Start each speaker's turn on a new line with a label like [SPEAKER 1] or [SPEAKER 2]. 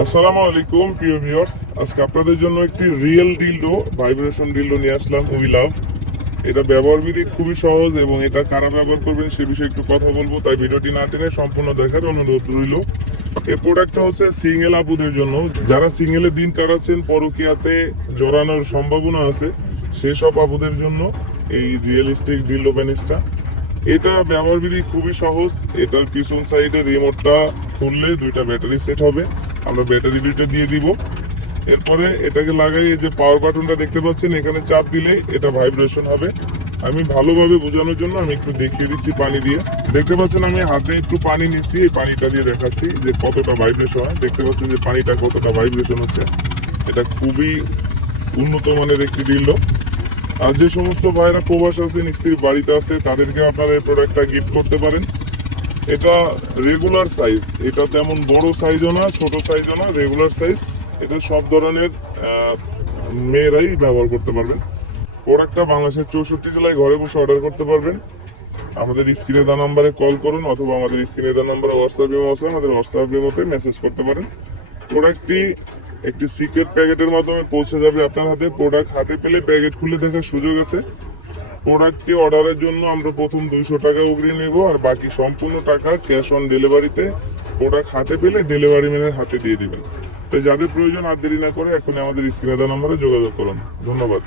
[SPEAKER 1] আসসালামু আলাইকুম, প্রিয় ভিউয়ার্স আজকে আপনাদের জন্য একটি রিয়েল ডিলডো ভাইব্রেশন ডিলডো নিয়ে আসলাম উই লাভ এটা ব্যবহার বিধি খুবই সহজ এবং এটা কারা ব্যবহার করবেন সে বিষয়ে একটু কথা বলব, তাই ভিডিওটি না টেনে সম্পূর্ণ দেখার অনুরোধ রইল। এই প্রোডাক্টটা হচ্ছে সিঙ্গেল আপুদের জন্য। যারা সিঙ্গেলে দিন কাটাচ্ছেন, পরকিয়াতে জড়ানোর সম্ভাবনা আছে, সেসব আপুদের জন্য এই রিয়েলিস্টিক ডিলডো প্যানিসটা এটা ব্যবহার বিধি খুবই সহজ। এটার পিছন সাইডে রিমোটটা খুললে দুইটা ব্যাটারি সেট হবে। আমরা ব্যাটারি দুইটা দিয়ে দিব। এরপরে এটাকে লাগাই, এই যে পাওয়ার বাটনটা দেখতে পাচ্ছেন, এখানে চাপ দিলে এটা ভাইব্রেশন হবে। আমি ভালোভাবে বোঝানোর জন্য আমি একটু দেখিয়ে দিচ্ছি পানি দিয়ে। দেখতে পাচ্ছেন, আমি হাতে একটু পানি নিচ্ছি, এই পানিটা দিয়ে দেখাচ্ছি যে কতটা ভাইব্রেশন হয়। দেখতে পাচ্ছেন যে পানিটা কতটা ভাইব্রেশন হচ্ছে। এটা খুবই উন্নত মানের একটি ডিল্ডো আর যে সমস্ত ভাইরা প্রবাস আছেন স্ত্রীর বাড়িতে আছে তাদেরকে আপনারা এই প্রোডাক্টটা গিফট করতে পারেন। এটা রেগুলার সাইজ এটা তেমন বড় সাইজও না, ছোট সাইজও না রেগুলার সাইজ এটা সব ধরনের মেয়েরাই ব্যবহার করতে পারবেন। প্রোডাক্টটা বাংলাদেশের চৌষট্টি জেলায় ঘরে বসে অর্ডার করতে পারবেন। আমাদের স্ক্রিনে দেওয়া নাম্বারে কল করুন, অথবা আমাদের স্ক্রিনে দেওয়া নাম্বারে হোয়াটসঅ্যাপ ইমো আছে, আমাদের হোয়াটসঅ্যাপ ইমোতে মেসেজ করতে পারেন। প্রোডাক্টটি একটি সিক্রেট প্যাকেটের মাধ্যমে পৌঁছে যাবে আপনার হাতে। প্রোডাক্ট হাতে পেলে প্যাকেট খুলে দেখার সুযোগ আছে। প্রোডাক্টটি অর্ডারের জন্য আমরা প্রথম দুইশো টাকা অগ্রিম নেব আর বাকি সম্পূর্ণ টাকা ক্যাশ অন ডেলিভারিতে প্রোডাক্ট হাতে পেলে ডেলিভারি ম্যানের হাতে দিয়ে দেবেন। তাই যাদের প্রয়োজন আর দেরি না করে এখন আমাদের স্ক্রিনে দেওয়া নম্বরে যোগাযোগ করুন। ধন্যবাদ।